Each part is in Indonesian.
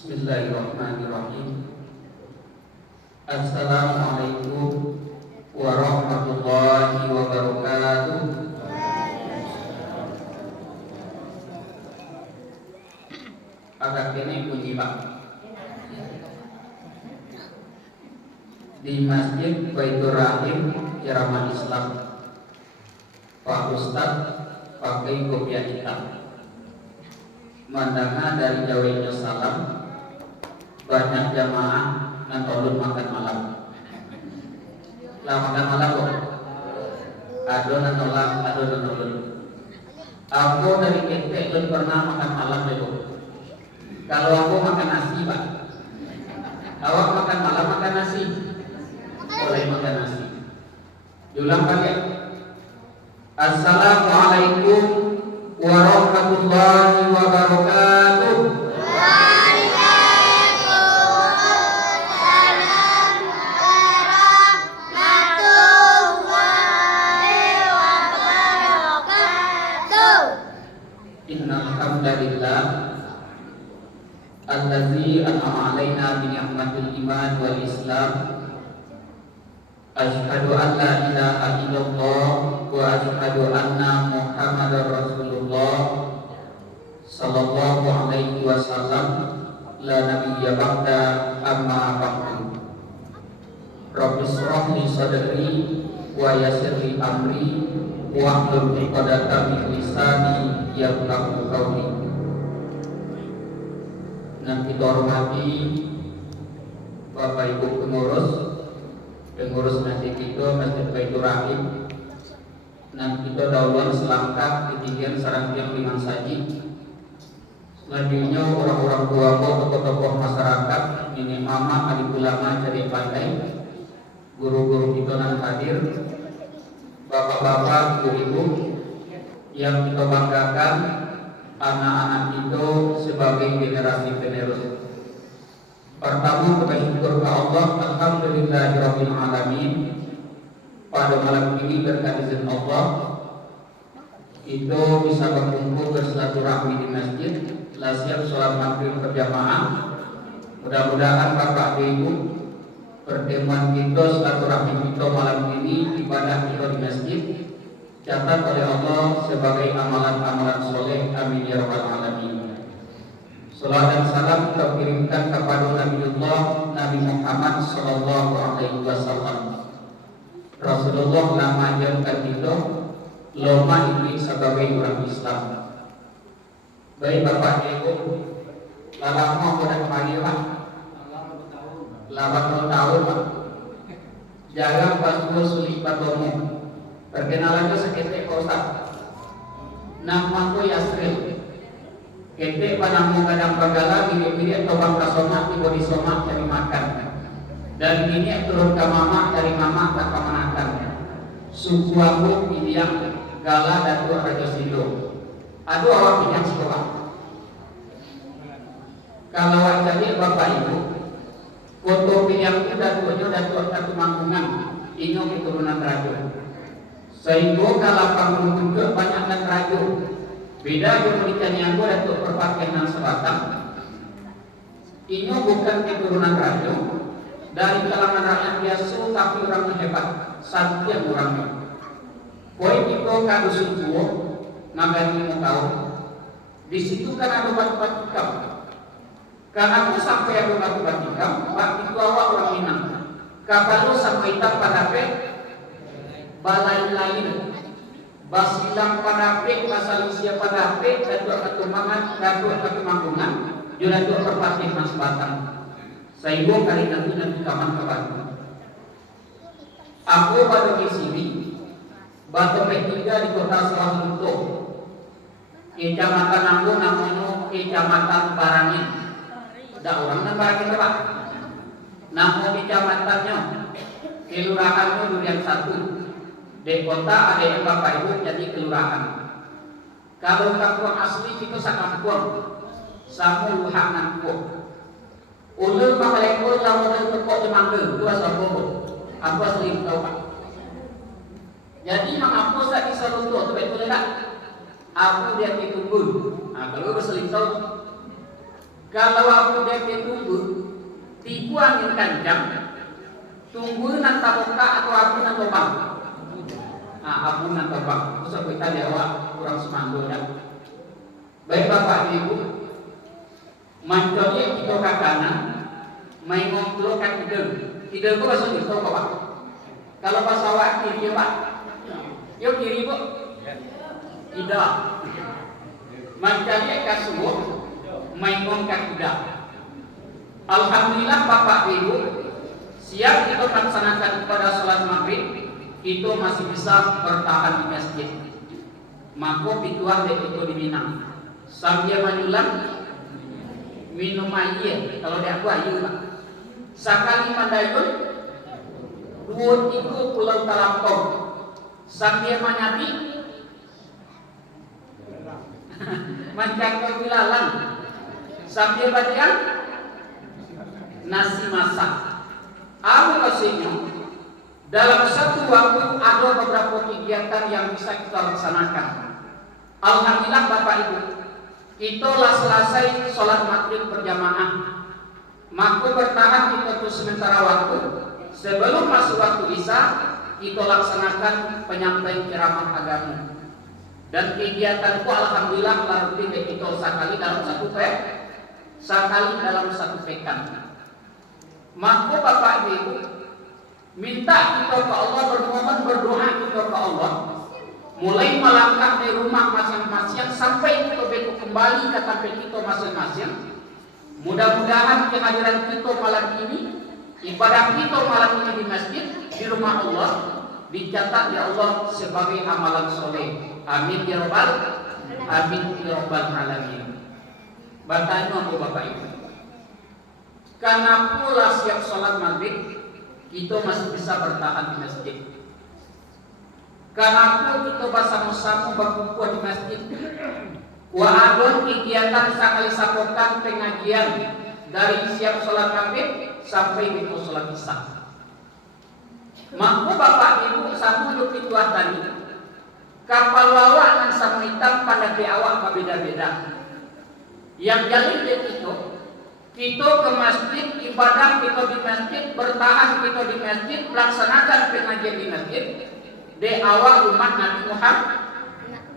Bismillahirrahmanirrahim. Assalamualaikum warahmatullahi wabarakatuh. Agak kene puji Pak di Masjid Baitur Rahim Irama Islam. Pak Ustaz pakai kopiah hitam. Mandangnya dari jauhnya salam, banyak jamaah dan ulun makan malam. Lah makan malam kok. Adonan ulun. Aku dari kecil belum pernah makan malam deh kok. Kalau aku makan nasi Pak. Awak makan malam makan nasi. Boleh makan nasi. Diulang Pak ya. Assalamualaikum warahmatullahi wabarakatuh. Waalaikumsalam warahmatullahi wabarakatuh. Innal hamdalillah allazi an'ama 'alaina bi ni'matil iman wal islam. Asyhadu an la ilaha illallah wa asyhadu anna Muhammadar Rasulullah sallallahu alaihi wasallam. La nabiyya ba'da, amma ba'du. Rabbi shrah li sadri wa yassir li amri wa hlul 'uqdatam min lisani yafqahu qawli. Yang kita hormati Bapak Ibu pengurus masjid kita, Masjid Baitur Rahim, dan kita dahuluan selangkah ketinggian sarang-tiang liman saji. Selanjutnya orang-orang tua, tokoh-tokoh masyarakat, nenek mama, adik ulama jadi pandai, guru-guru kita yang hadir, bapak-bapak, ibu-ibu yang kita banggakan, anak-anak itu sebagai generasi penerus. Pertama kita syukur ke Allah, alhamdulillahirabbil alamin. Pada malam ini berkat izin Allah itu bisa berkumpul bersilaturahmi di masjid, siap sholat maghrib berjamaah. Mudah-mudahan Bapak Ibu pertemuan kita, silaturahmi kita malam ini, ibadah kita di masjid catat oleh Allah sebagai amalan-amalan soleh. Amin ya rabbal alamin. Salam dan salam kita kirimkan kepada Nabiullah Nabi Muhammad sallallahu alaihi wasallam. Rasulullah lama ajarkan kita loma ini sebagai orang Islam. Baik Bapak Ibu, lama pada kemarin Pak, 80 tahun Pak. Jangan pas sulit patomu. Perkenalannya seketik Pak Ustaz. Namaku Yasril. Kete panamu kadang bagala mirip-mirip tobang kasoma tiba di soma cari makan. Dan ini turun ke mama dari mama tak kemanakan. Suku aku pilihan gala dan dua raja sido. Aduh awak pilihan sekolah. Kalau awak jadi Bapak Ibu, foto pilihan itu dan dua satu mangkungan. Inyo keturunan raja. Sehingga kalau panggung juga banyak dan raja. Beda yang menikahnya aku dan untuk perpakaian sebatang. Ini bukan keturunan raja dari kalangan rakyat biasa, tapi orang hebat, santian orangnya. Poin itu kado suku, ngagani mau tahu. Di situ kan ada batu-batu hitam. Karena aku sampai ada batu-batu hitam, waktu itu awak orang Minang. Kapal lu sampai hitam pada balai lain. Basilang pada pek, pasal usia pada pek, datuk ketumangan, datuk ketumanggungan, juga datuk perpatian mas batang. Sehingga kali nanti kaman kebantu. Aku pada di sini, batu P3 di kota Sawalunto. Kecamatan aku namanya Kecamatan Barangin. Ada orang yang Barangin Pak. Nama kecamatannya, kelurahannya Durian 1. Di kota ada yang Bapak Ibu jadi kelurahan. Kalau kampung asli itu sakampung, samu luhak nampung. Ulun pakai ulun lamun tepok Jemangge, dua sabung. Aku asli tahu Pak. Jadi menghapus lagi salunto itu betul tak? Aku dia ditunggu. Nah kalau berselingkuh Kalau aku DP tunggu, tipu angin kencang, tunggu nan taboka atau aku nan tobang. Aku nan tobang. Terus kita jawab kurang semanggo ya. Baik Bapak Ibu, manconya kita ke kanan, main ngobrol ke kidul. Kidul itu bahasa itu Bapak. Kalau bahasa Jawa kiri Pak. Yuk kiri Bu. Tidak. Manconya ke subuh, main ngom ke tidak. Alhamdulillah Bapak Ibu, siap kita laksanakan pada sholat maghrib, itu masih bisa bertahan di masjid. Maka pituan itu di Minang. Sambil majulan minum air kalau dia aku air Pak. Sakali mandayun dua tiku pulau talampau sambil menyapi mencangkau wilalang sambil badian nasi masak. Aku kasihnya dalam satu waktu ada beberapa kegiatan yang bisa kita laksanakan. Alhamdulillah Bapak Ibu, itulah selesai sholat maghrib berjamaah. Maka bertahan kita tuh sementara waktu. Sebelum masuk waktu isya, kita laksanakan penyampaian ceramah agama. Dan kegiatanku alhamdulillah rutin kita sekali dalam satu pekan. Maka Bapak Ibu, minta kita ke Allah, bermohon berdoa kita ke Allah. Mulai melangkah dari rumah masing-masing sampai kita betul kembali ke tempat kita masing-masing. Mudah-mudahan kehadiran kita malam ini, ibadah kita malam ini di masjid, di rumah Allah, dicatat ya Allah sebagai amalan soleh. Amin ya rabbal alamin. Bertanya aku Bapak Ibu, karena pula siap sholat maghrib, kita masih bisa bertahan di masjid. Karena kita bersama-sama berkumpul di masjid. Wa'adun kegiatan sekali sapokan pengajian dari siap sholat maghrib sampai itu sholat isya. Maka Bapak Ibu sama yuk pituah tadi. Kapal wawa dan sama hitam pada di awak berbeda-beda. Yang jalin itu kita ke masjid, ibadah kita di masjid, bertahan kita di masjid, melaksanakan pengajian di masjid. De awal umat Nabi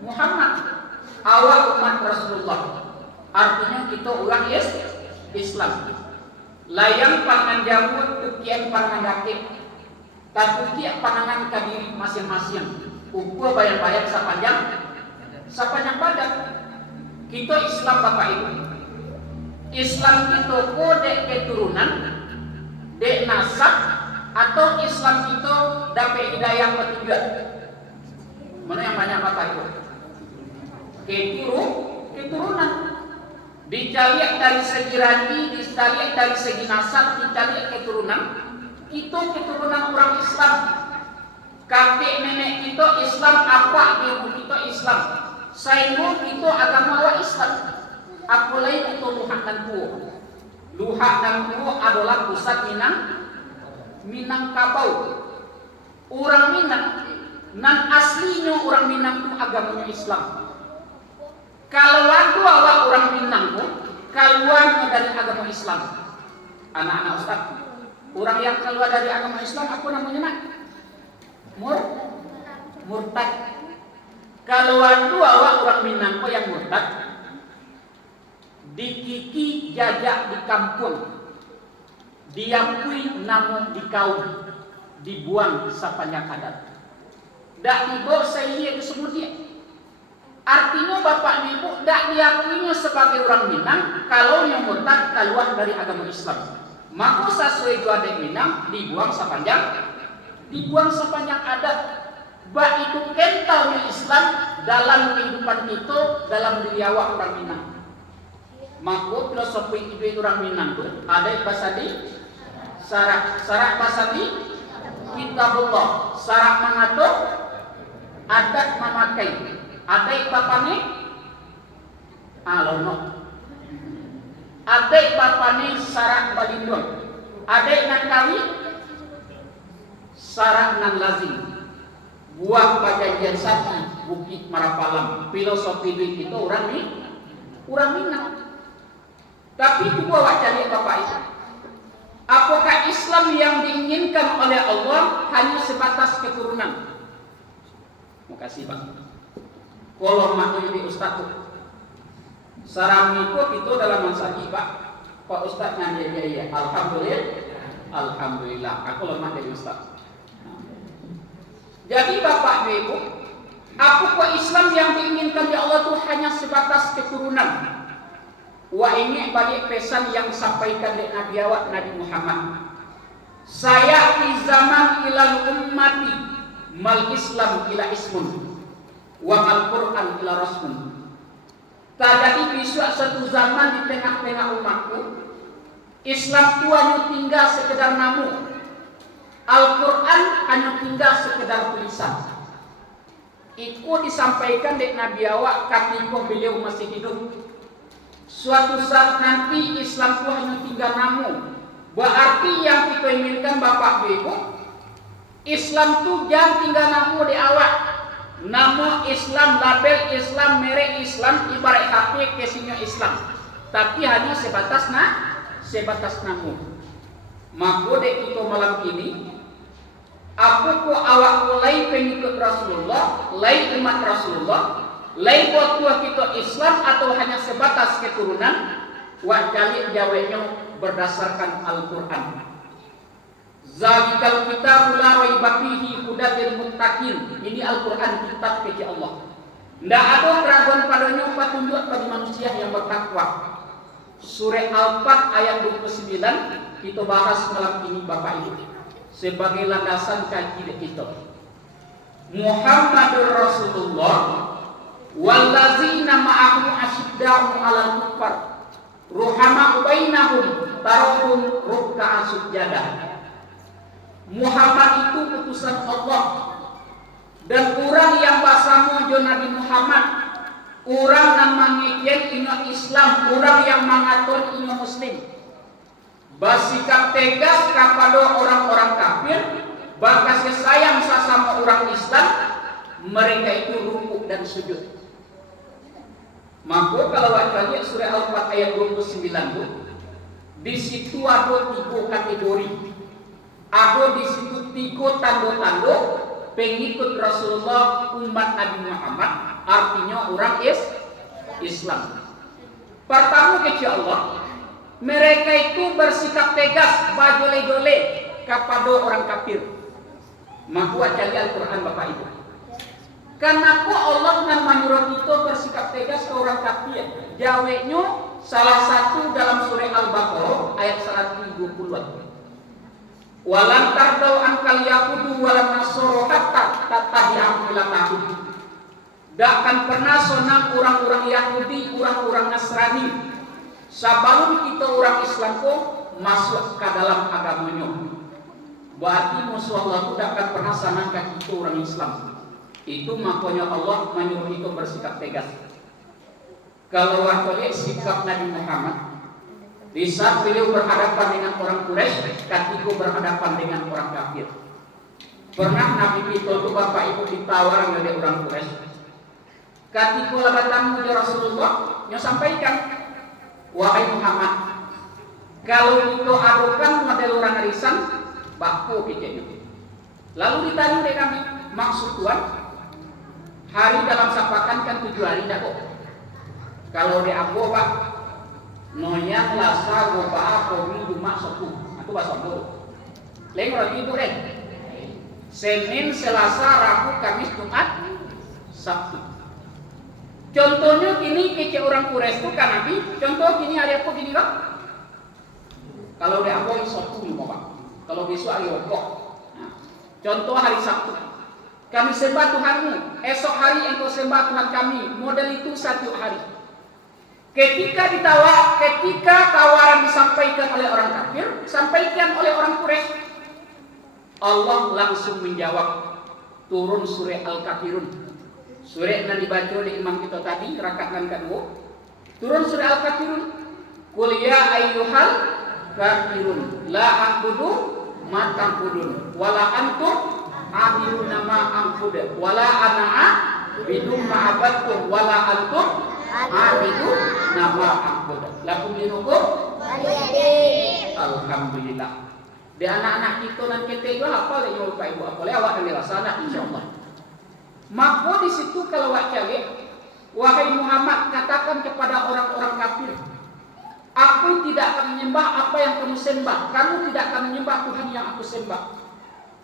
Muhammad, awal umat Rasulullah. Artinya kita orang Islam. Layang pangan jamur, tukian pangan dakik, takuki panangan kadiri masing-masing. Ukur bayang-bayang sepanjang badan. Kita Islam Bapak Ibu. Islam itu kode keturunan, dek nasab, atau Islam itu dapat hidayah ketiga. Mana yang banyak Bapak Ibu? Keturunan. Dicari dari segi rani, dicari dari segi nasab, dicari keturunan. Itu keturunan orang Islam. Kakek nenek kita Islam, apa ibu kita Islam. Saingu itu agama wa Islam. Apalagi itu Luhak dan Puo. Luhak dan Puo adalah pusat Minangkabau. Orang Minang, nan aslinya orang Minang itu agamanya Islam. Kalau awak orang Minang itu keluarnya dari agama Islam. Anak-anak Ustaz, orang yang keluar dari agama Islam apa namanya nak? Murtad. Kalau awak orang Minang itu yang murtad, dikiki jajak di kampung, diakui namun di kaum, dibuang sepanjang adat. Dak dibawa saya ke semuanya. Artinya Bapak Ibu dak diakuinya sebagai orang Minang kalau yang murtad keluar dari agama Islam. Maka sesuai juade Minang dibuang sepanjang adat. Ba itu kentalnya Islam dalam kehidupan itu, dalam diri awak orang Minang. Maka filosofi itu orang Minang itu ada bahasa di syarat bahasa di kitabullah, syarat mengatur, adat memakai, adat bapane, lono, adat bapane syarat balindon, adat nan kawi, syarat nan lazim, buah pajajian sapi, bukit Marapalam, filosofi itu orang Minang. Tapi juga wajah Bapak Ibu, apakah Islam yang diinginkan oleh Allah hanya sebatas keturunan? Makasih Pak. Kalau maknanya di Ustaz sarang ikut itu dalam mansagi Pak Ustaznya ya. Alhamdulillah. Aku lemah dari Ustaz. Jadi Bapak Ibu, apakah Islam yang diinginkan oleh Allah itu hanya sebatas keturunan? Wah, ini balik pesan yang disampaikan oleh Nabi awak Nabi Muhammad. Saya di zaman ilal ummati mal Islam ila ismun wa mal Quran ila rasmun. Jadi besok satu zaman di tengah-tengah umatku, Islam itu hanya tinggal sekedar namu, Al-Quran hanya tinggal sekedar tulisan. Itu disampaikan oleh Nabi awak ketika beliau masih hidup. Suatu saat nanti Islam itu hanya tinggal namu. Berarti yang kita inginkan Bapak Ibu, Islam itu jangan tinggal namu di awak. Nama Islam, label Islam, merek Islam, ibarat HP kesinya Islam. Tapi hanya sebatas namu. Maka dek kita malam ini, apakah awak mulai pengikut Rasulullah, lain umat Rasulullah, lain buat kita Islam atau hanya sebatas keturunan? Wajali jawabnya berdasarkan Al-Quran. Zalikal kitabul la raiba fihi hudan lil muttaqin. Ini Al-Quran, kitab kecil Allah. Tidak ada keraguan padanya, petunjuk bagi manusia yang bertakwa. Surah Al-Fat ayat 29 kita bahas malam ini Bapak Ibu sebagai landasan kaji kita. Muhammadur Rasulullah wallazina ma'ahu asyidda'u 'alal kuffar ruhama'u bainahum tarahum ruk'an sujada. Muhammad itu utusan Allah, dan orang yang basamu jo Nabi Muhammad, orang yang mengikin ino Islam, orang yang mengatur ino Muslim. Bersikap tegas kepada orang-orang kafir, bakasih sayang sesama orang Islam, mereka itu rukuk dan sujud. Maka kalau kita lihat surah Al-Fat ayat 29, di situ ada 3 kategori. Ada di situ 3 tanda-tanda pengikut Rasulullah umat Nabi Muhammad, artinya orang Islam. Pertama kecil Allah, mereka itu bersikap tegas, bajole-jole kepada orang kafir. Maka cari Al-Quran Bapak Ibu. Kenapa Allah dengan menyuruh kita bersikap tegas ke orang kafir? Jawabnya salah satu dalam surah Al-Baqarah ayat 130. Walan tardau ankal yahudu walan nasoro hatta tattabi'u millatahum. Tak akan pernah senang orang-orang Yahudi, orang-orang Nasrani sebelum kita orang Islam kok masuk ke dalam agamanya. Berarti musuh Allah itu tak akan pernah senang kita orang Islam. Itu makanya Allah menyuruh kita bersikap tegas. Kalau waktu sikap Nabi Muhammad, di saat beliau berhadapan dengan orang Quraisy, ketika berhadapan dengan orang kafir. Pernah Nabi kita itu Bapak Ibu ditawar oleh orang Quraisy. Ketika labatan ya Rasulullah, yang sampaikan, wahai Muhammad, kalau itu adukan model orang arisan, baku kecilnya. Lalu ditanya oleh kami, maksud Tuhan, hari dalam sapakan kan 7 hari dah kok. Kalau di Abu Pak, nonya lasa gopa apa minggu masukku, aku bahasa bodoh. Lain orang ibu deh. Senin, Selasa, Rabu, Kamis, Jumat, Sabtu. Contohnya gini, kece orang Quraisy itu kan Nabi. Contoh gini hari apa gini kok? Kalau di Abu Sabtu nih Bapak. Kalau besok hari Wokok. Nah, contoh hari Sabtu. Kami sembah Tuhanmu. Esok hari engkau sembah Tuhan kami. Model itu 1 hari. Ketika tawaran disampaikan oleh orang kafir, disampaikan oleh orang Quraisy, Allah langsung menjawab. Turun surah Al-Kafirun. Surah yang dibaca oleh imam kita tadi, rakaat yang kedua. Turun surah Al-Kafirun. Qul ya ayyuhal kafirun la a'budu ma ta'budun wala antum a'buduna ma a'budu wala ana a'budu ma abattum wala antum itu nama ampun. Lakum dinukum alhamdulillah. Di anak-anak kita nan kita itu apa lagi lupa ibu apa lagi awak yang dilaksana insyaallah. Maka di situ kalau awak cari, wahai Muhammad katakan kepada orang-orang kafir, aku tidak akan menyembah apa yang kamu sembah. Kamu tidak akan menyembah Tuhan yang aku sembah.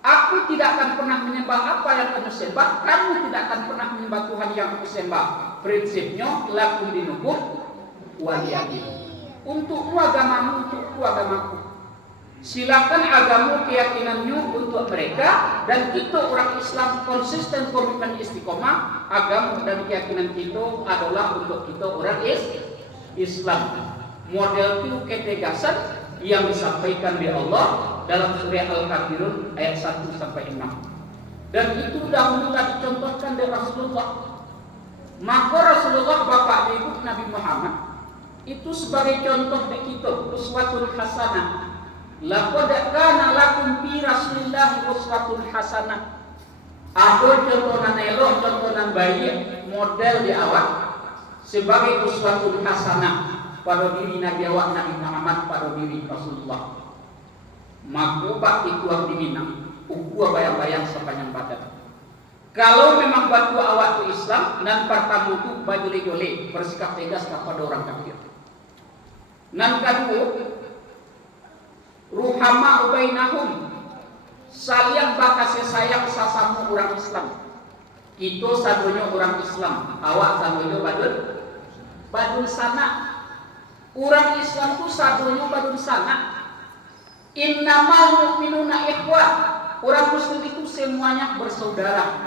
Aku tidak akan pernah menyembah apa yang kamu sembah. Kamu tidak akan pernah menyembah Tuhan yang aku sembah. Prinsipnya lakum dinukum waliyadin. Untukmu agamamu, untukku agamaku. Silakan agamu keyakinanmu untuk mereka, dan kita orang Islam konsisten komitmen istiqomah. Agama dan keyakinan kita adalah untuk kita orang Islam. Model itu ketegasan yang disampaikan di Allah dalam surah Al-Kafirun ayat 1 sampai 6. Dan itu dahulu dicontohkan dari Rasulullah. Maka Rasulullah bapak ibu Nabi Muhammad itu sebagai contoh bagi kita, uswatun hasanah. Laqad kana lakum fi Rasulillahi uswatun hasanah. Ada contohan elok, contohan baik, model di awak sebagai uswatun hasanah pada diri Nabi awak Nabi Muhammad, pada diri Rasulullah. Maka bak itu yang diminang, ukua bayang-bayang sepanjang badan. Kalau memang batu awak itu Islam, dan pertama itu bajole-jole bersikap tegas kepada orang kafir. Dan kedua, ruhama ubainahum, saling bakasih sayang sasamu orang Islam. Itu sadunya orang Islam, awak sadunya badun sana. Orang Islam itu sadunya badun sana. Innamal mu'minuna ikhwah, orang Muslim itu semuanya bersaudara.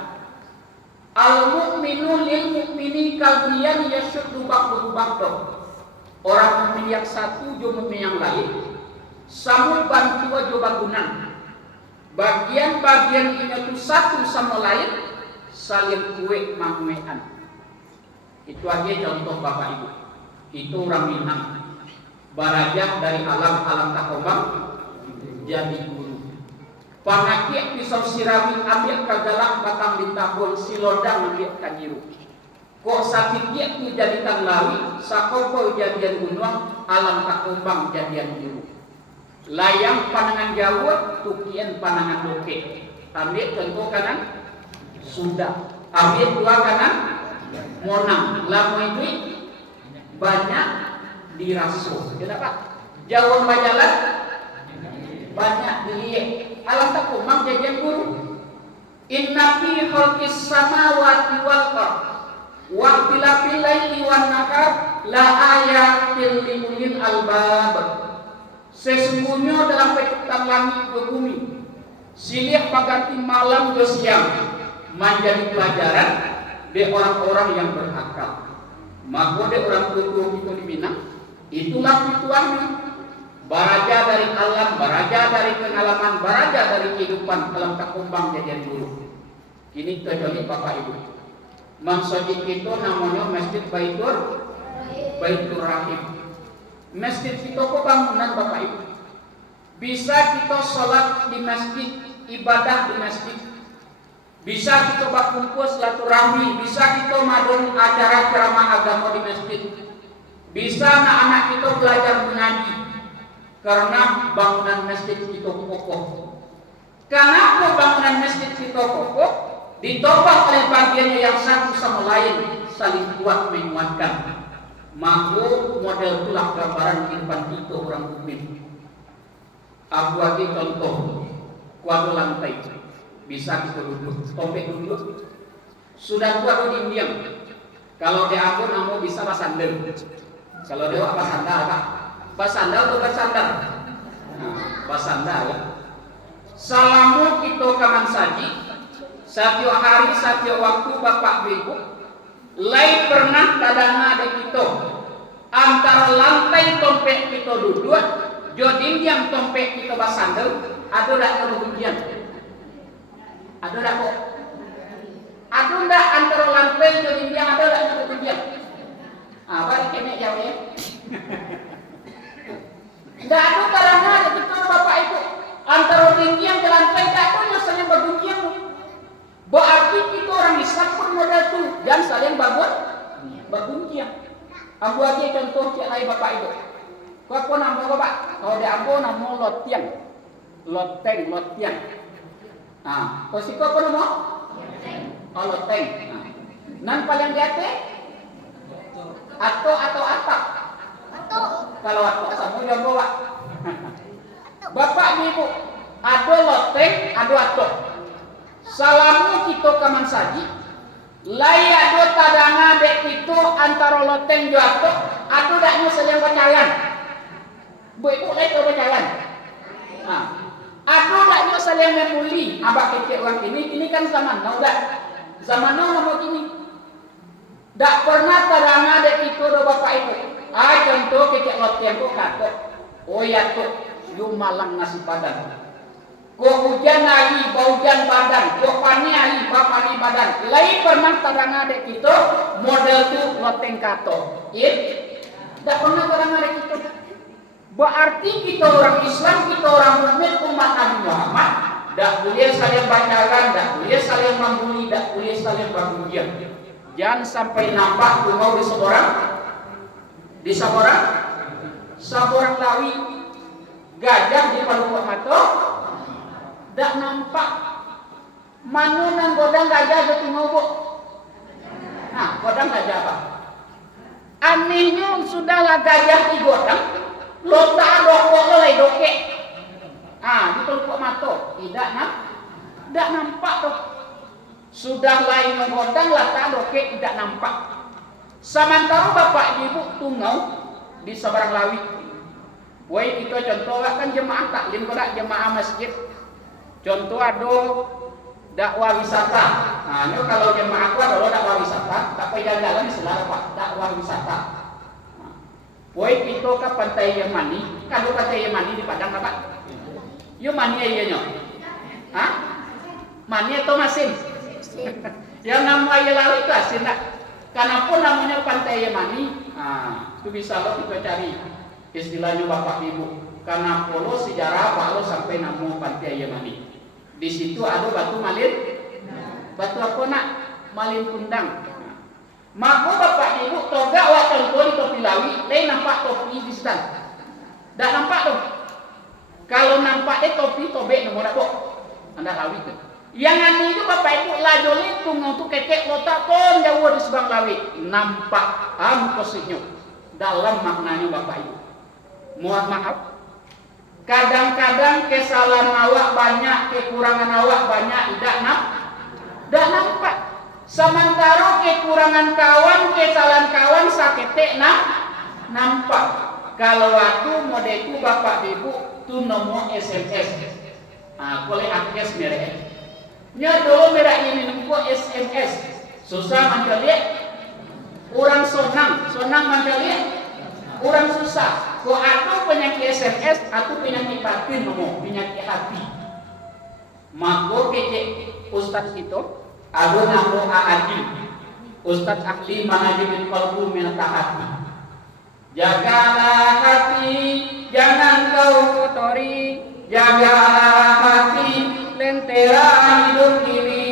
Al-mu'minu lil mu'mini kalbiyan yashuddu ba'duhu ba'dah. Orang mukmin yang satu jo mukmin yang lain sama bantu jo bangunan. Bagian-bagian ini itu satu sama lain saling kue mangmean. Itu aja contoh Bapak Ibu. Itu orang Minang. Barajah dari alam-alam takobang jadi guru. Panakiak pisau sirawi ambil kagalak batang bintabul silodang ambil kanjiru. Kok sakit dia tu jadikan lawi, sakoko jadian gunung, alam takobang jadian guru. Layang panangan Jawa, tukian panangan loke. Ambil contoh kanan, sudah. Ambil dua kanan, monang. Lamu itu banyak dirasuh. Kenapa? Jawa bajalan banyak dilihat. Alam takobang jadian guru. Inna fi khalqis samawati wal ardh wa ikhtilafil laili wan nahar la ayatil liulil albab. Sesungguhnya dalam penciptaan langit dan bumi, silih pagati malam dan siang menjadi pelajaran di orang-orang yang berakal. Maka di orang tua kita di Minang, itulah tujuannya. Baraja dari alam, baraja dari pengalaman, baraja dari kehidupan alam takobang jadian dulu. Ini terjadi Bapak Ibu. Maksud itu namanya Masjid Baitur Rahim. Masjid itu bangunan Bapak Ibu. Bisa kita sholat di masjid, ibadah di masjid. Bisa kita berkumpul silaturahmi, bisa kita madun acara ceramah agama di masjid. Bisa anak-anak kita belajar mengaji. Karena bangunan masjid itu kokoh. Kenapa bangunan masjid itu kokoh? Ditopang oleh bagiannya yang satu sama lain saling kuat menguatkan. Maka model itulah gambaran kehidupan kita orang mukmin. Aku lagi contoh kuadu lantai. Bisa kita duduk, topik duduk. Sudah tua di diam. Kalau dia aku namu bisa basandel. Kalau dia basandal kak. Basandal atau bersandar? Basandal ya. Salamu kita kaman saji. Satu hari, satu waktu Bapak Ibu. Lain pernah kadang ada kita. Antara lantai tompek kita duduk. Jodin yang tompek kita basandal. Ada tak kerugian? Ada tak kok? Ada tak antara lantai jodin yang ada tak kerugian? Balik kena jauh ya. Tidak ada karena ada kita Bapak Ibu antara tinggian ke lantai tak ada yang saling bergunjian. Berarti kita orang Islam pun modal tu dan saling bergunjian. Ambo aja contoh cek lain bapak ibu. Kau apa nama bapak? Kalau di ambo nama lotian, lotian. Nah, kau si kau apa nama? Oh loteng. Nah, nan paling di atas? Atau atap? Kalau atau sama yang bawa. Bapak ibu, ada loteng, ada atau. Salamu kita kaman saji. Lai ado tadanga dek itu antara loteng jo atau ado daknya saling pacaran. Bu ibu lai ke pacaran. Nah, ado daknya saling memuli. Abak kecil orang ini kan zaman now dak. Zaman now nama gini. Dak pernah tadanga dek itu do bapak ibu. Contoh kecil loteng ko kato. Oh ya tuh, yu malang nasi padang. Ko hujan ahi, baujan badan, ko pani ahi, bapani badan. Lai pernah tadang adek kita model tu loteng kato. Tak pernah tadang adek kita. Berarti kita orang Islam, kita orang mukmin umat Nabi Muhammad, tak boleh saling pacaran, tak boleh saling membuli, tak boleh saling berhujat. Jangan sampai nampak tungau di seorang lawi gajah di palukok mato. Tak nampak manu nang godang gajah jatuh ngobok. Nah, godang gajah apa? Anehnya sudahlah gajah di godang, lo tak dokok oleh doke. Di pelupuk mato, tidak nampak tuh. Sudah lain godang lah tak doke, tidak nampak. Sementara bapak ibu tungau di seberang lawi. Woi kita contoh kan jemaah taklim kodak jemaah masjid. Contoh ada dakwah wisata. Nah, ini kalau jemaah aku ada dakwah wisata, tak payah jalan istilah apa? Dakwah wisata. Woi itu ke pantai Yemani, kalau pantai Yemani di Padang apa? Yemani aja Hah? Mani atau masin? Yang nama aja lalu itu asin tak? Karena pun namanya pantai Yemani, itu bisa lo kita cari istilahnya bapak ibu. Karena polo sejarah kalau sampai nama pantai Yemani. Di situ ada batu malin, batu apa nak? Malin kundang. Maka bapak ibu toga awak contoh di topi lawi, lain nampak topi di situ. Tak nampak tu. Kalau nampak topi tobek nomor apa? Anda lawi tu. Yang ani itu bapak ibu lajoli tunggu tu kecek lotak pun jauh di seberang lawi. Nampak posisinya dalam maknanya bapak ibu. Mohon maaf. Kadang-kadang kesalahan awak banyak, kekurangan awak banyak, tidak nampak. Sementara kekurangan kawan, kesalahan kawan saketek nampak. Kalau waktu modeku bapak ibu tu nomor SMS. Boleh akses merek. Nya dulu merek ini nomor SMS. Susah mencari. Orang sonang mencari. Orang susah. Kau atau penyakit SMS atau penyakit batin penyakit hati. Maka kecek ustaz itu ada nama Aadil. Ustaz ahli manajemen kalbu menata hati. Jagalah hati, jangan kau kotori. Jagalah hati, lentera hidup ini.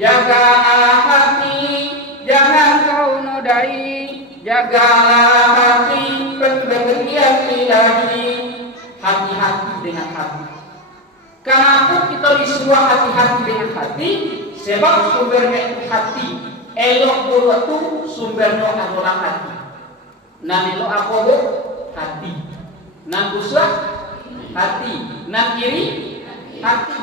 Jagalah hati, jangan kau nodai. Jagalah hati, pemberian ilahi. Hati-hati dengan hati. Kenapa kita disuruh hati-hati dengan hati? Sebab sumbernya itu hati. Elok bulu itu sumbernya adalah hati. Nan elok apa bu? Hati. Nan busuk? Hati. Nan kiri? Hati.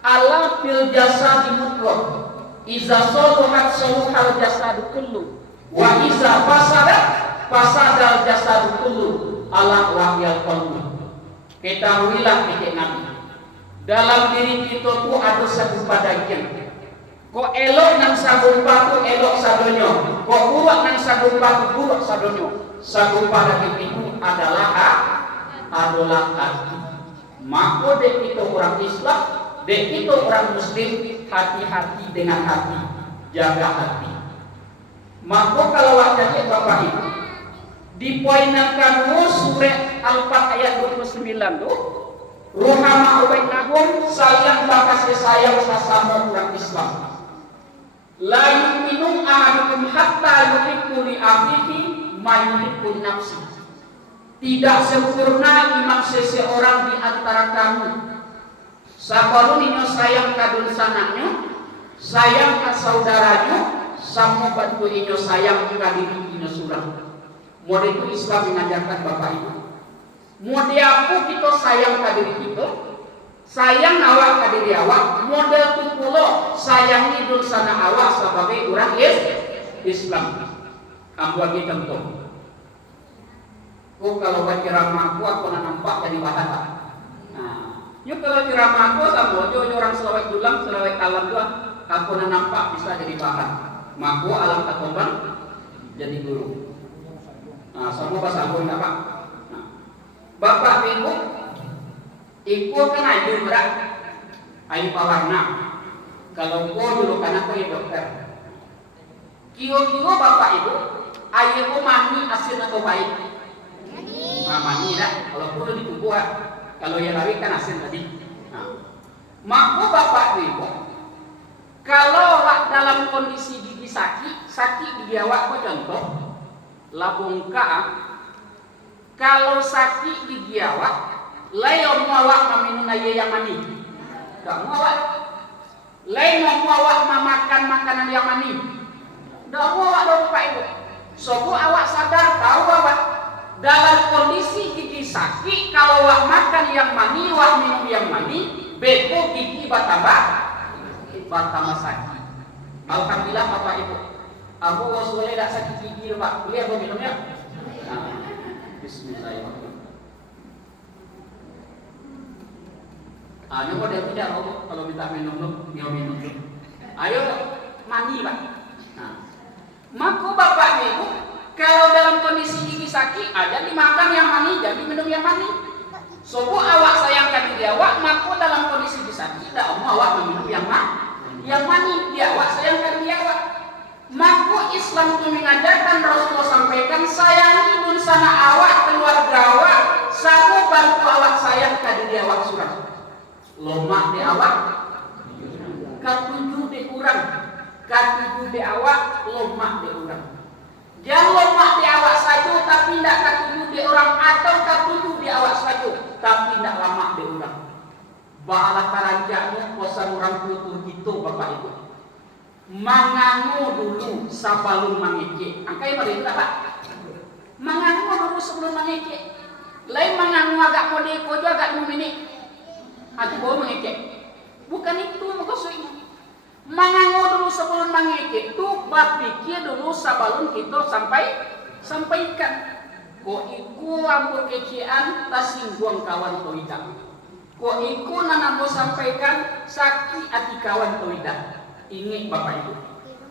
Allah fil jasadi mutlaq. Iza saluhat saluhal jasadu kullu. Wa iza fasadal jasadu kullu. Allah wahyal qalbu. Ketahuilah titik Nabi. Dalam diri kita tu ada satu bagian. Kok elok nang sagumpa tu elok sadonyo. Kok buruk nang sagumpa tu buruk sadonyo. Sagumpa daging itu adalah hati. Maka dek kita orang Islam, dek kita orang Muslim, hati-hati dengan hati, jaga hati. Maka kalau wajahnya Bapak Ibu dipoinkan surat Al-Fat ayat 29 tu, ruhama ubainahum sayang bakasih sayang sesama orang Islam. La yu'minu ahadukum hatta yuhibbu li akhihi mayuhibbun nafsi. Tidak sempurna iman seseorang di antara kamu. Sabalun inyo sayang kadun sanaknya, sayang ke saudaranya, sama bantu inyo sayang ke diri inyo surang. Mode itu Islam mengajarkan Bapak Ibu. Mode aku kita sayang ke diri kita, sayang awak ke diri awak. Model tu pulo sayangi dul sana awak sebagai orang Islam. Ambu lagi contoh. Kalau baca ceramah aku nak nampak jadi bahan. Nah, yuk kalau ceramah aku sama orang selawat dulang, selawat kalam dua, aku nak nampak bisa jadi bahan. Maku alam takoban jadi guru. Nah, semua bahasa aku enggak Pak. Nah, Bapak Ibu, ikut kan ayu berat, ayu pawarna. Kalau kau dulu kan aku ya dokter. Kio Bapak Ibu, ayu mani asin atau baik. Mani dah, kalau perlu ditubuh. Kalau yang lari kan asin tadi. Nah, maka Bapak Ibu, kalau dalam kondisi gigi sakit gigi awak kok contoh, labung ka, kalau sakit gigi awak, lain mau awak meminum air yang mani, tak mau awak. Lain mau awak memakan makanan yang mani, tak mau awak dong Bapak Ibu. Sobu awak sadar tahu awak. Dalam kondisi gigi sakit, kalau wak makan yang mani, wak minum yang mani, beku gigi bertambah sakit. Alhamdulillah Bapak Ibu, aku boleh tak sakit gigi Pak, boleh aku minumnya? Nah, Bismillahirrahmanirrahim. Ini model tidak kalau minta minum, dia minum. Ayo mani Pak. Nah, maka Bapak Ibu, kalau dalam kondisi gigi sakit, ada dimakan yang mani, jadi minum yang mani. Sopo awak sayangkan diri awak, maka dalam kondisi gigi sakit, tidak mau awak meminum yang mani, dia awak sayangkan diri awak. Maka Islam itu mengajarkan Rasulullah sampaikan, sayangi pun sana awak, keluarga awak, sama bantu awak sayang ke diri awak surah. Lomak di awak, katujuh di kurang, katujuh di awak, lomak di kurang. Jangan lemak di awak saja tapi tidak katuju di orang, atau katuju di awak saja tapi tidak lama di orang. Ba'alah karanjaknya posan orang tutur gitu Bapak Ibu. Mangangu dulu sabalun mangece. Angkai pada itu Pak. Mangangu dulu sebelum mangece. Lain mangangu agak modeko juga agak numini. Hati bawa mangece. Bukan itu maksudnya. Mangangu dulu sebelum mangeke itu berpikir dulu sebelum kita sampaikan. Ko iku ampun kecian tasingguang kawan toida. Ko iku nanambo sampaikan sakit hati kawan toida. Ingat Bapak Ibu,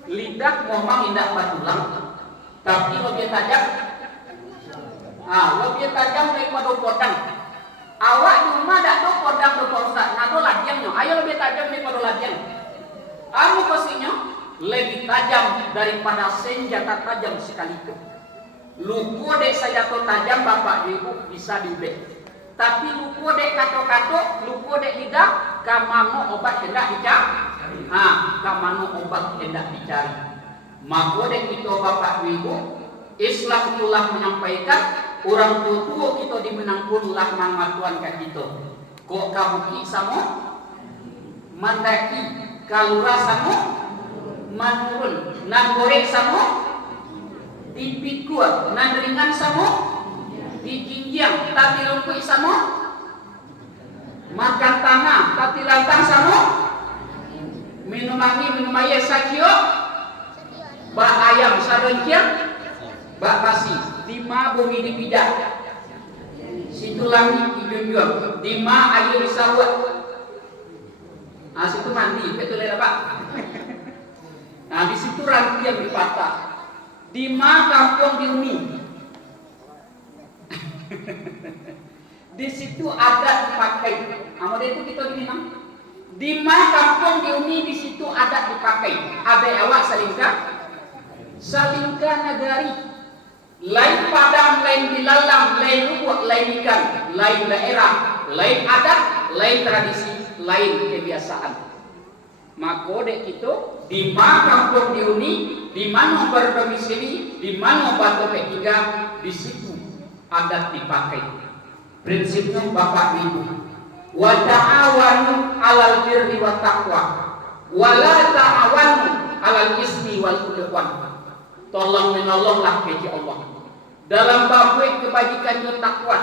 lidah ngomong indah batulang, tapi lebih tajam. Lebih tajam daripada podang. Awak di rumah dak do podang do Ustaz, nado ladiangnya. Ayo lebih tajam daripada ladiang. Anu pastinya lebih tajam daripada senjata tajam sekalipun. Luku dek senjata tajam Bapak Ibu bisa diubah. Tapi luku dek kato-kato, luku dek lidah, kamano obat hendak dicari. Kamano obat hendak dicari. Maka dek itu Bapak Ibu, Islam telah menyampaikan orang tua kita dimenangkan lah mangatuan kayak gitu. Kok kamu kisah mandaki kalau rasamu menurun, nan goreng samu dipikul, nan ringan samu dijinjang, tapi lungkui samu makan tanah, tapi lantang samu minum angin, minum air sakio, bak ayam sarenciang, bak basi, lima bumi dipijak, situ langit dijunjung, lima air disawat. Situ mandi, betul ya Pak. Nah di situ rantian dipatah. Di ma kampung diuni. Di situ ada dipakai. Amal itu kita di Minang. Di ma kampung diuni di situ ada dipakai. Ada awak salingka nagari. Lain padang, lain dilalang, lain lubuk, lain ikan, lain daerah, lain adat, lain tradisi, lain kebiasaan. Maka dek itu di mana kampung dihuni, di mana berdomisili, di mana batu P3, di situ adat dipakai. Prinsipnya bapak ibu. Wa ta'awanu 'alal birri wat taqwa. Wa la ta'awanu 'alal ismi wal udwan. Tolong menolonglah kepada Allah dalam bab kebajikan dan takwa.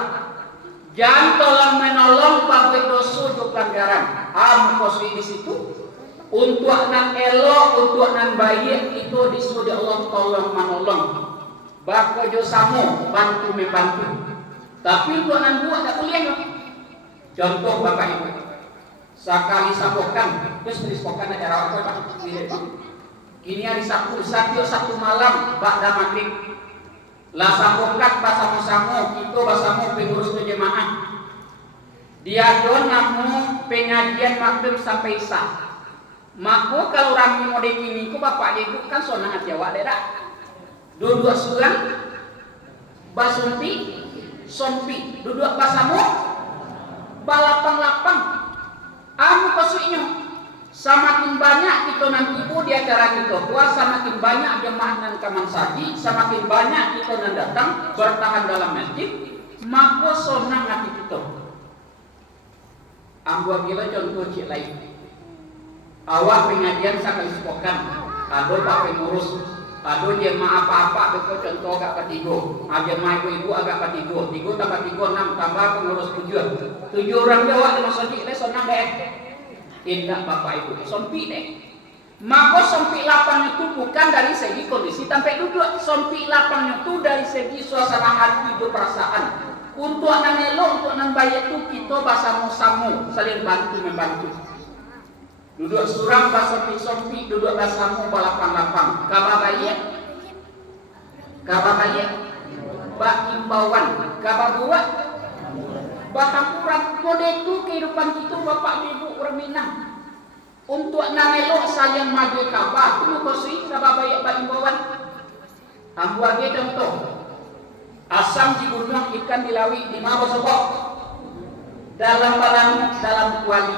Jangan tolong menolong bab dosa dan pelanggaran. Kosui di situ untuk nan elok, untuk nan baik itu disuruh Allah tolong menolong. Bako jo samu bantu membantu. Tapi untuk nan buat tak boleh. Contoh bapak ibu, sekali sapokan, terus disapokan acara apa? Kini hari Sabtu, satu malam ba'da maghrib. Lah sapokat basamu-samu, itu basamu pengurus jemaah. Dia don namu pengajian maghrib sampai isya. Maka kalau rami mode kini ku bapak ibu kan sonang Jawa daerah. Dua sulang basumpi, sompi, dua basamu balapang-lapang. Kosuknya semakin banyak kita nanti di acara kita puas, semakin banyak jemaah dan kaman saji, semakin banyak kita nan datang bertahan dalam masjid, maka sonang hati kita. Ambuah gila contoh cik lain. Awak pengajian sekali sepokan, ada pak pengurus, ada jemaah apa-apa, itu contoh agak ketigo, jemaah ibu-ibu agak ketigo, 3 tambah 3 6 tambah pengurus 7 orang Jawa di masjid, sonang deh. Indah bapak ibu, sompi deh. Maka sompi lapang itu bukan dari segi kondisi sampai duduk. Sompi lapang itu dari segi suasana hati dan perasaan. Untuk anak nelo, untuk anak bayi itu kita basamu-samu, saling bantu membantu. Duduk surang basompi-sompi, duduk basamu balapang-lapang. Kabar bayi, bak imbauan, kabar buat. Bahamuran kode itu kehidupan kita bapak ibu orang Minang. Untuk nanelo saling maju kabar, itu kosui kabar baik pak imbauan. Ambu lagi contoh. Asam di gunung, ikan di lawi, di mana sobok. Dalam kuali.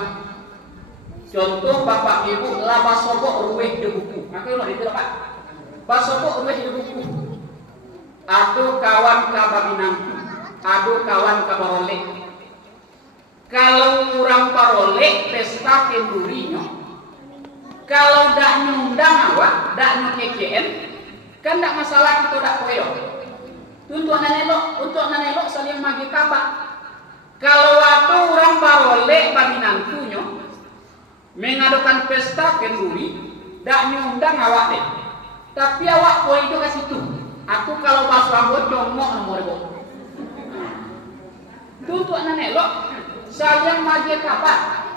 Contoh bapak ibu laba sobok ruweh di buku. Maka lo itu pak. Basobok ruweh di buku. Aduh kawan kabar Minang. Aduh kawan kabar oleh. Kalau orang parolek pesta kendurinya, kalau dak nyundang awak, dak nyekecen, kan dak masalah kita dak koyo. Untuk nanelok saling magi kabar. Kalau waktu orang parolek baminantunya mengadukan pesta kenduri, dak nyundang awak deh. Tapi awak koyo itu ke situ. Aku kalau pas rambut congok nomor itu. Untuk nanelok saling magi kabar.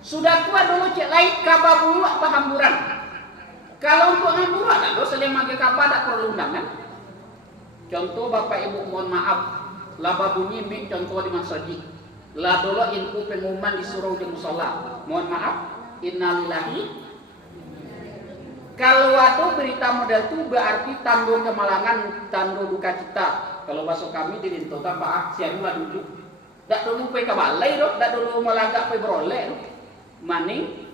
Sudah tua dulu cek lain kabar buruak pahamburan. Kalau untuk hamburan tak saling magi kabar tak perlu undangan. Contoh bapak ibu mohon maaf, laba bunyi mik contoh di masjid. Lah dulu info pengumuman disuruh di musola. Mohon maaf, innalillahi. Kalau waktu berita model itu berarti tanggung kemalangan, tanggung duka cita. Kalau bahasa kami di Rintoka Pak siapa duduk. Tak dulu pe kabalai dok, tak dulu malagak pe beroleh dok. Maning,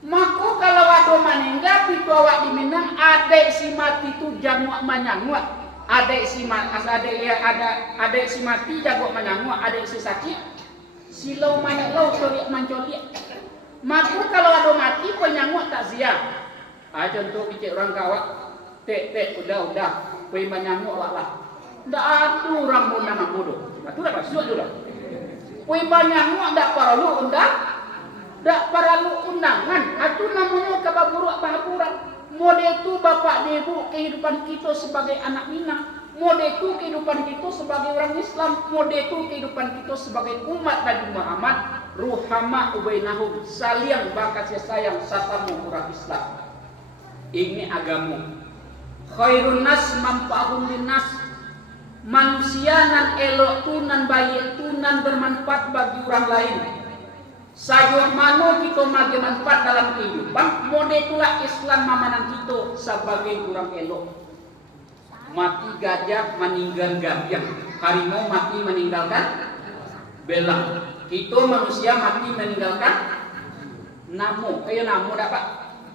maka kalau ada maningga pitu awak di Minang, adek si mati tu jamuak manyanguak, adek si mati jago manyanguak, adek si sakit silau manyanguak coliak mancoliak. Maka kalau ada mati penyanguak tak siap. Contoh kecil orang kawak, tek udah, pe manyanguak lah. Ndak ada orang undangan bodoh. Itu dah pasut tu dah. Pui banyak ndak perlu undangan. Itu namanya kabar buruk pahapuran. Mode itu bapak ibu kehidupan kita sebagai anak Minang. Mode itu kehidupan kita sebagai orang Islam. Mode itu kehidupan kita sebagai umat Nabi Muhammad. Ruhama ubainahum, saling bakasih sayang satamu orang Islam. Ini agama. Khairun nas manfa'ahum linnas. Manusia nan elok tu nan baik tu nan bermanfaat bagi orang lain. Sayur mano kita magi manfaat dalam kehidupan. Mode itulah Islam mamanan kita sebagai orang elok. Mati gajah meninggal gajah, harimau mati meninggalkan belang. Kita manusia mati meninggalkan Namu, namu dapat.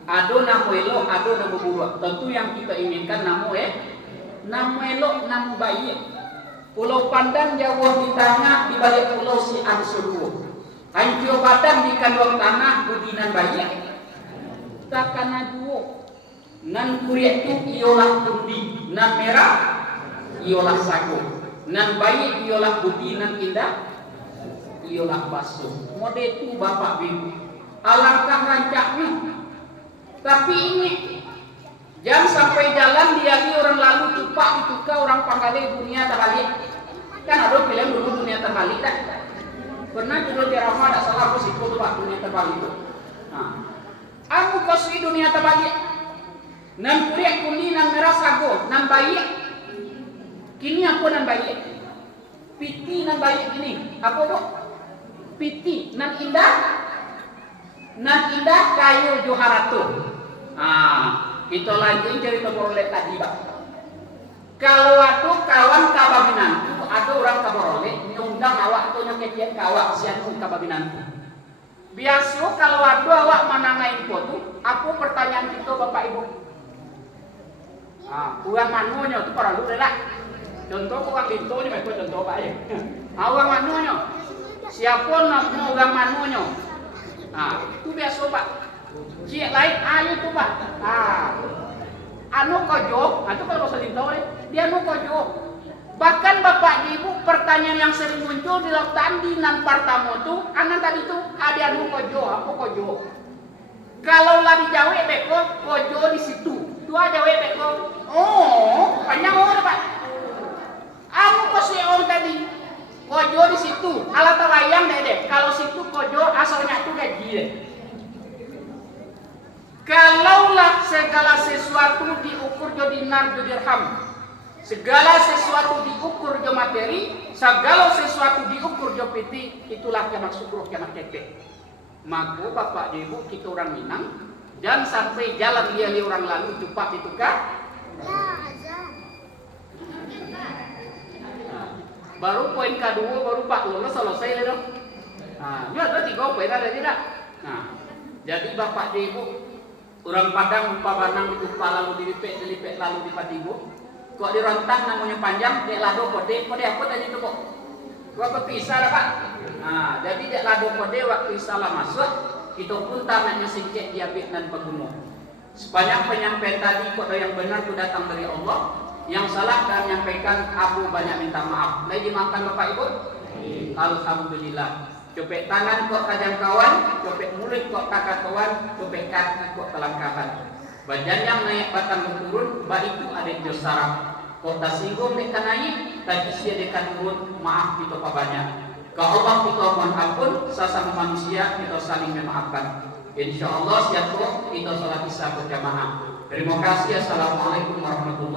Ado namu elok, ado namu buruk. Tentu yang kita inginkan namu elok, namu baik. Pulau Pandan jauh di tengah, di balik pulau si Ansuru. Hancur badan di kandung tanah, budinan baik. Takana duo. Nan kuliah itu iolah pundi, nan merah iolah sago, nan baik iolah budi, nan indah iolah basuh. Mode itu bapak ibu. Alangkah rancaknya. Tapi ini jangan sampai jalan diagi orang lalu tupak dituka orang panggale dunia terbalik. Kan ada film dulu dunia terbalik kan? Pernah judul ceramah ada salah aku situ tuh pak dunia terbalik itu. Nah, aku kasih dunia terbalik. Nan kuliah kuning nan merah sago nan baik. Kini aku nan baik. Piti nan baik ini. Apa tuh? Piti nan indah kayu Joharato. Kita lanjut cerita borole tadi pak. Kalau ada kawan kababinanku, ada orang kaborole nyundang awak tu nyokekian kawak sianku kababinanku. Biasa kalau ada awak manangai info tu, aku pertanyaan kita bapak ibu. Uang manunya tu para lu lah. Contoh uang bintonya, mereka contoh pak ya. Uang manunya. Siapa nak uang manunya? Itu biasa pak. Cik lain ayo tu pak. Anu kojo, itu kalau bahasa Lintaw dia anu kojo. Bahkan bapak ibu pertanyaan yang sering muncul di lautan di nan pertama tu, anak tadi tu ada anu kojo, apa kojo? Kalau lah di Jawa beko kojo di situ, tu aja beko. Oh, panjang orang pak. Anu kosong orang tadi. Kojo di situ, alat wayang deh. Kalau situ kojo asalnya tu gaji deh. Kalaulah segala sesuatu diukur jo dinar jo dirham, segala sesuatu diukur jo materi, segala sesuatu diukur jo piti, itulah kiamat sukroh kiamat kete. Maka bapak ibu kita orang Minang, jangan sampai jalan lihat orang lalu cepat itu kan? Baru poin kedua baru pak lulus selesai dong. Ini ada 3 poin ada tidak? Jadi bapak ibu orang Padang lupa banang lupa lalu dilipet lalu dipatigo. Kok dirontang namanya panjang, dek lado kode apa tadi itu kok? Waktu pisah lah pak. Jadi dek lado kode waktu salah masuk, itu pun tanahnya singkit diapit dan pegunung. Sepanjang penyampaian tadi kok yang benar itu datang dari Allah, yang salah dan menyampaikan aku banyak minta maaf. Lagi dimakan bapak ibu? Alhamdulillah. Copek tangan kok tajam kawan, copek mulut kok kakak kawan, copek kaki kok telangkahan. Badan yang naik batang turun, baik itu ada jos saraf. Kok tak singgung dekat naik, tadi sia dekat turun, maaf kita banyak. Ke Allah kita mohon ampun, sesama manusia kita saling memaafkan. Insya Allah siap kita salat isya berjamaah. Terima kasih. Assalamualaikum warahmatullahi wabarakatuh.